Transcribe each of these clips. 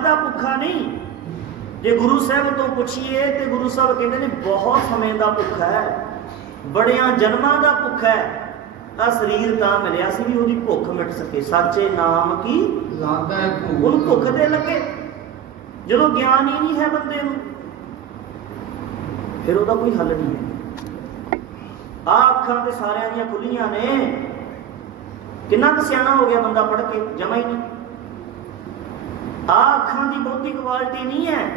ਦਾ ਭੁੱਖਾ ਨਹੀਂ। ਜੇ ਗੁਰੂ ਸਾਹਿਬ ਤੋਂ ਪੁੱਛੀਏ ਤੇ ਗੁਰੂ ਸਾਹਿਬ ਕਹਿੰਦੇ ਨੇ ਬਹੁਤ ਸਮੇਂ ਦਾ ਭੁੱਖਾ ਹੈ ਬੜਿਆਂ ਜਨਮਾਂ ਦਾ ਭੁੱਖਾ ਹੈ ਆ ਸਰੀਰ ਤਾਂ ਮਿਲਿਆ ਸੀ ਵੀ ਉਹਦੀ ਭੁੱਖ ਮਿਟ ਸਕੇ। ਸੱਚੇ ਨਾਮ ਕੀ? ਲਾਦਾ ਹੈ ਉਹਨੂੰ ਭੁੱਖ ਤੇ ਲੱਗੇ। ਜਦੋਂ ਗਿਆਨ ਹੀ ਨਹੀਂ ਹੈ ਬੰਦੇ ਨੂੰ ਫਿਰ ਉਹਦਾ ਕੋਈ ਹੱਲ ਨਹੀਂ ਹੈ। ਆ ਅੱਖਾਂ ਤੇ ਸਾਰਿਆਂ ਦੀਆਂ ਖੁੱਲੀਆਂ ਨੇ। ਕਿੰਨਾ ਕੁ ਸਿਆਣਾ ਹੋ ਗਿਆ ਬੰਦਾ ਪੜ੍ਹ ਕੇ ਜਮਾ ਹੀ ਨਹੀਂ। ਆ ਅੱਖਾਂ ਦੀ ਬਹੁਤੀ ਕੁਆਲਿਟੀ ਨਹੀਂ ਹੈ।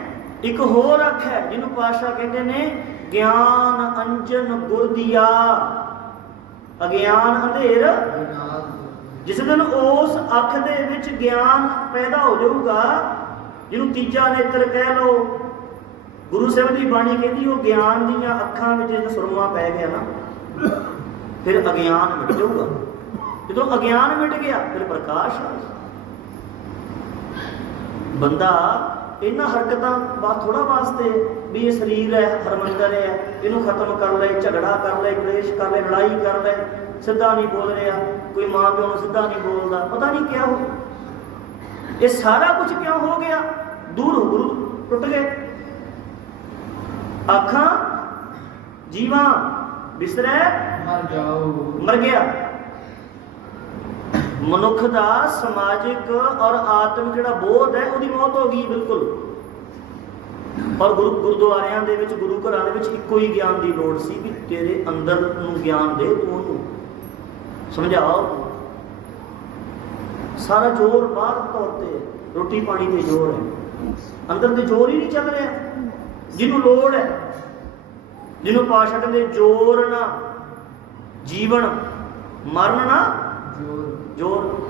ਇੱਕ ਹੋਰ ਅੱਖ ਹੈ, ਜਿਹਨੂੰ ਪਾਸ਼ਾ ਕਹਿੰਦੇ ਨੇ, ਗਿਆਨ ਅੰਜਨ ਗੁਰਦੀਆ ਅਗਿਆਨ ਅੰਧੇਰ। ਜਿਸ ਦਿਨ ਉਸ ਅੱਖ ਦੇ ਵਿੱਚ ਗਿਆਨ ਪੈਦਾ ਹੋ ਜਾਊਗਾ, ਜਿਹਨੂੰ ਤੀਜਾ ਨੇਤਰ ਕਹਿ ਲਓ, ਗੁਰੂ ਸਾਹਿਬ ਦੀ ਬਾਣੀ ਕਹਿੰਦੀ, ਉਹ ਗਿਆਨ ਦੀਆਂ ਅੱਖਾਂ ਵਿੱਚ ਜਦੋਂ ਸੁਰਮਾ ਪੈ ਗਿਆ ਨਾ, ਫਿਰ ਅਗਿਆਨ ਮਿਟ ਜਾਊਗਾ। ਜਦੋਂ ਅਗਿਆਨ ਮਿਟ ਗਿਆ, ਫਿਰ ਪ੍ਰਕਾਸ਼ ਆ ਬੰਦਾ ਇਹਨਾਂ ਹਰਕਤਾਂ ਬਾ ਥੋੜਾ ਵਾਸਤੇ ਵੀ ਇਹ ਸਰੀਰ ਹੈ ਹਰਮੰਦਰ ਹੈ ਇਹਨੂੰ ਖਤਮ ਕਰ ਲੈ ਝਗੜਾ ਕਰ ਲੈ ਕਲੇਸ਼ ਕਰ ਲੈ ਲੜਾਈ ਕਰ ਲੈ ਸਿੱਧਾ ਨਹੀਂ ਬੋਲ ਰਿਹਾ ਕੋਈ ਮਾਂ ਪਿਓ ਨੂੰ ਸਿੱਧਾ ਨਹੀਂ ਬੋਲਦਾ ਪਤਾ ਨਹੀਂ ਕਿਆ ਹੋ ਇਹ ਸਾਰਾ ਕੁਝ ਕਿਉਂ ਹੋ ਗਿਆ? ਦੂਰ ਹੋ ਗੁਰੂ ਟੁੱਟ ਗਏ। ਅੱਖਾਂ ਜੀਵਾਂ ਬਿਸਰੈ ਮਰ ਜਾਓ। ਮਰ ਗਿਆ। ਮਨੁੱਖ ਦਾ ਸਮਾਜਿਕ ਔਰ ਆਤਮਿਕ ਜਿਹੜਾ ਬੋਧ ਹੈ, ਉਹਦੀ ਮੌਤ ਹੋ ਗਈ, ਬਿਲਕੁਲ। ਔਰ ਗੁਰੂ, ਗੁਰਦੁਆਰਿਆਂ ਦੇ ਵਿੱਚ, ਗੁਰੂ ਘਰਾਂ ਦੇ ਵਿੱਚ ਇੱਕੋ ਹੀ ਗਿਆਨ ਦੀ ਲੋੜ ਸੀ ਵੀ ਤੇਰੇ ਅੰਦਰ ਨੂੰ ਗਿਆਨ ਦੇ, ਤੂੰ ਉਹਨੂੰ। ਸਮਝਾਓ। ਸਾਰਾ ਜ਼ੋਰ ਬਾਹਰ ਤੌਰ ਤੇ, ਰੋਟੀ ਪਾਣੀ ਤੇ ਜ਼ੋਰ ਹੈ। ਅੰਦਰ ਤੇ ਜ਼ੋਰ ਹੀ ਨਹੀਂ ਚੱਲ ਰਿਹਾ। ਜਿਹਨੂੰ ਲੋੜ ਹੈ, ਜਿਹਨੂੰ ਪਾਸ਼ਾ ਕਹਿੰਦੇ ਜੋਰ ਨਾ। ਜੀਵਨ, ਮਰਨ ਨਾ। ਜੋਰ। ਜੋਰ।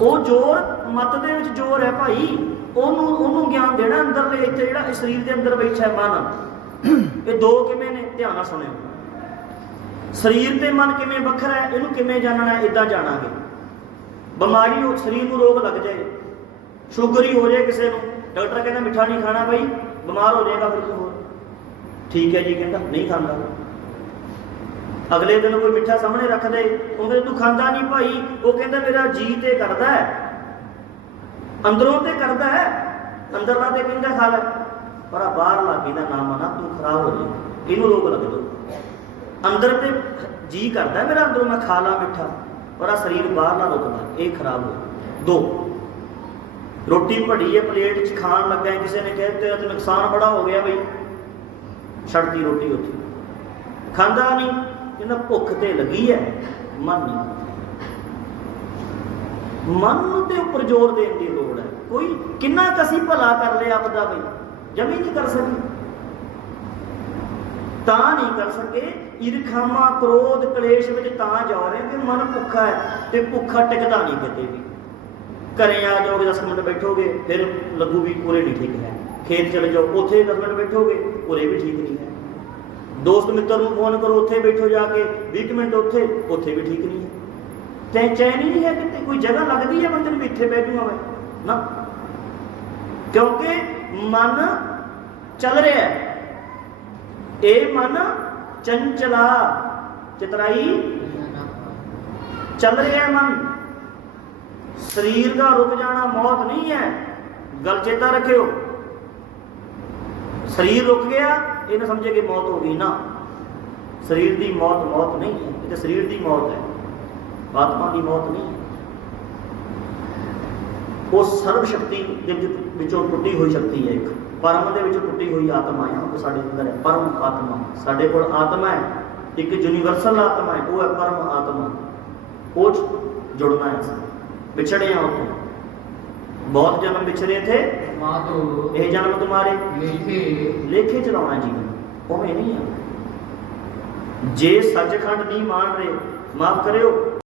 ਉਹ ਜੋਰ ਮਤ ਦੇ ਵਿੱਚ ਜੋਰ ਹੈ ਭਾਈ। ਉਹਨੂੰ ਉਹਨੂੰ ਗਿਆਨ ਦੇਣਾ ਅੰਦਰਲੇ ਇੱਥੇ ਜਿਹੜਾ ਇਸ ਸਰੀਰ ਦੇ ਅੰਦਰ ਬੈਠਾ ਹੈ ਮਨ। ਇਹ ਦੋ ਕਿਵੇਂ ਨੇ? ਧਿਆਨ ਨਾਲ ਸੁਣਿਓ। ਸਰੀਰ ਤੇ ਮਨ ਕਿਵੇਂ ਵੱਖਰਾ ਹੈ? ਇਹਨੂੰ ਕਿਵੇਂ ਜਾਣਨਾ ਹੈ? ਇਦਾਂ ਜਾਣਾਂਗੇ। ਬਿਮਾਰੀ ਹੋ ਸਰੀਰ ਨੂੰ ਰੋਗ ਲੱਗ ਜਾਏ। ਸ਼ੂਗਰ ਹੀ ਹੋ ਜਾਏ ਕਿਸੇ ਨੂੰ। ਡਾਕਟਰ ਕਹਿੰਦਾ ਮਿੱਠਾ ਨਹੀਂ ਖਾਣਾ ਭਾਈ। ਬਿਮਾਰ ਹੋ ਜਾਏਗਾ ਫਿਰ ਹੋਰ। ਠੀਕ ਹੈ ਜੀ, ਕਹਿੰਦਾ ਨਹੀਂ ਖਾਂਦਾ। ਅਗਲੇ ਦਿਨ ਕੋਈ ਮਿੱਠਾ ਸਾਹਮਣੇ ਰੱਖ ਦੇ ਉਹ ਕਹਿੰਦਾ ਤੂੰ ਖਾਂਦਾ ਨਹੀਂ ਭਾਈ, ਉਹ ਕਹਿੰਦਾ ਮੇਰਾ ਜੀ ਤੇ ਕਰਦਾ ਹੈ। ਅੰਦਰੋਂ ਤੇ ਕਰਦਾ ਹੈ, ਅੰਦਰਲਾ ਤੇ ਕਹਿੰਦਾ ਖਾ ਲੈ ਪਰ ਆ ਬਾਹਰ ਲਾਗੇ ਦਾ ਨਾਮ ਤੂੰ ਖਰਾਬ ਹੋ ਜਾਏ, ਇਹਨੂੰ ਰੋਗ ਲੱਗ ਜਾਊ ਅੰਦਰ ਤੇ ਜੀ ਕਰਦਾ ਮੇਰਾ, ਅੰਦਰੋਂ ਮੈਂ ਖਾ ਲਾ ਮਿੱਠਾ, ਪਰ ਆ ਸਰੀਰ ਬਾਹਰ ਨਾ ਰੁਕਦਾ, ਇਹ ਖਰਾਬ ਹੋ ਦੋ, ਰੋਟੀ ਭੜੀ ਹੈ, ਪਲੇਟ 'ਚ ਖਾਣ ਲੱਗਾ ਕਿਸੇ ਨੇ ਕਹਿ ਤੇਰਾ ਤੇ ਨੁਕਸਾਨ ਬੜਾ ਹੋ ਗਿਆ ਬਈ। ਛੱਡਦੀ ਰੋਟੀ ਉੱਥੇ। ਖਾਂਦਾ ਨਹੀਂ ਕਹਿੰਦਾ ਭੁੱਖ ਤੇ ਲੱਗੀ ਹੈ, ਮਨ ਨਹੀਂ ਮਨ ਨੂੰ ਤੇ ਉੱਪਰ ਜ਼ੋਰ ਦੇਣ ਦੀ ਲੋੜ ਹੈ। ਕੋਈ ਕਿੰਨਾ ਕੁ ਅਸੀਂ ਭਲਾ ਕਰ ਲਿਆ ਆਪਦਾ ਵੀ, ਜਮੀ ਨਹੀਂ ਕਰ ਸਕੀ। ਤਾਂ ਨਹੀਂ ਕਰ ਸਕੇ। ਈਰਖਾਮਾ ਕ੍ਰੋਧ, ਕਲੇਸ਼ ਵਿੱਚ ਤਾਂ ਜਾ ਰਹੇ ਕਿ ਮਨ ਭੁੱਖਾ ਹੈ ਤੇ ਭੁੱਖਾ ਟਿਕਦਾ ਨਹੀਂ ਕਿਤੇ ਵੀ। ਘਰੇ ਆ ਜਾਓਗੇ 10 ਮਿੰਟ ਬੈਠੋਗੇ, ਫਿਰ ਲੱਗੂ ਵੀ ਪੂਰੇ ਨਹੀਂ ਠੀਕ ਹੈ। ਖੇਤ ਚਲੇ ਜਾਓ, ਉੱਥੇ 10 ਮਿੰਟ ਬੈਠੋਗੇ ਪੂਰੇ ਵੀ ਠੀਕ ਨਹੀਂ ਹੈ। ਦੋਸਤ ਮਿੱਤਰ ਨੂੰ ਫੋਨ ਕਰੋ, ਉੱਥੇ ਬੈਠੋ ਜਾ ਕੇ। 20 ਕੁ ਮਿੰਟ ਉੱਥੇ ਉੱਥੇ ਵੀ ਠੀਕ ਨਹੀਂ। ਹੈ ਤੇ ਚੈਨ ਹੀ ਨਹੀਂ ਹੈ ਕਿ ਕੋਈ ਜਗ੍ਹਾ ਲੱਗਦੀ ਹੈ ਬੰਦੇ ਨੂੰ ਇੱਥੇ ਬਹਿ ਬੈਠੂਗਾ ਮੈਂ ਨਾ। ਕਿਉਂਕਿ ਮਨ ਚੱਲ ਰਿਹਾ ਹੈ। ਇਹ ਮਨ ਚੰਚਲਾ, ਚਤਰਾਈ ਚੱਲ ਰਿਹਾ ਮਨ। ਸਰੀਰ ਦਾ ਰੁਕ ਜਾਣਾ ਮੌਤ ਨਹੀਂ ਹੈ। ਗੱਲ ਚੇਤਾ ਰੱਖਿਓ। ਸਰੀਰ ਰੁਕ ਗਿਆ ਇਹ ਨਾ ਸਮਝੇ ਕਿ ਮੌਤ ਹੋ ਗਈ ਨਾ। ਸਰੀਰ ਦੀ ਮੌਤ ਮੌਤ ਨਹੀਂ ਹੈ ਇਹ ਤਾਂ ਸਰੀਰ ਦੀ ਮੌਤ ਹੈ। ਆਤਮਾ ਦੀ ਮੌਤ ਨਹੀਂ। ਹੈ ਉਹ ਸਰਵ ਸ਼ਕਤੀ ਦੇ ਵਿੱਚੋਂ ਟੁੱਟੀ ਹੋਈ ਸ਼ਕਤੀ ਹੈ ਇੱਕ। ਪਰਮ ਦੇ ਵਿੱਚੋਂ ਟੁੱਟੀ ਹੋਈ ਆਤਮਾ ਹੈ। ਉਹ ਸਾਡੇ ਅੰਦਰ ਹੈ। ਪਰਮ ਆਤਮਾ। ਸਾਡੇ ਕੋਲ ਆਤਮਾ ਹੈ। ਇੱਕ ਯੂਨੀਵਰਸਲ ਆਤਮਾ ਹੈ। ਉਹ ਹੈ ਪਰਮ ਆਤਮਾ। ਉਹ ਜੁੜਨਾ ਹੈ। ਅਸੀਂ। ਵਿਛੜੇ ਹਾਂ ਉੱਥੋਂ। ਬਹੁਤ ਜਨਮ ਵਿਛੜੇ ਥੇ ਮਾਤੋ ਇਹ ਜਨਮ ਤੁਹਾਰੇ ਲੇਖੇ। ਲੇਖੇ ਚਲਾਉਣਾ ਜੀਵਨ ਉਵੇਂ ਨਹੀਂ ਆ। ਜੇ ਸੱਚਖੰਡ ਨਹੀਂ ਮੰਨ ਰਹੇ ਮਾਫ ਕਰਿਓ।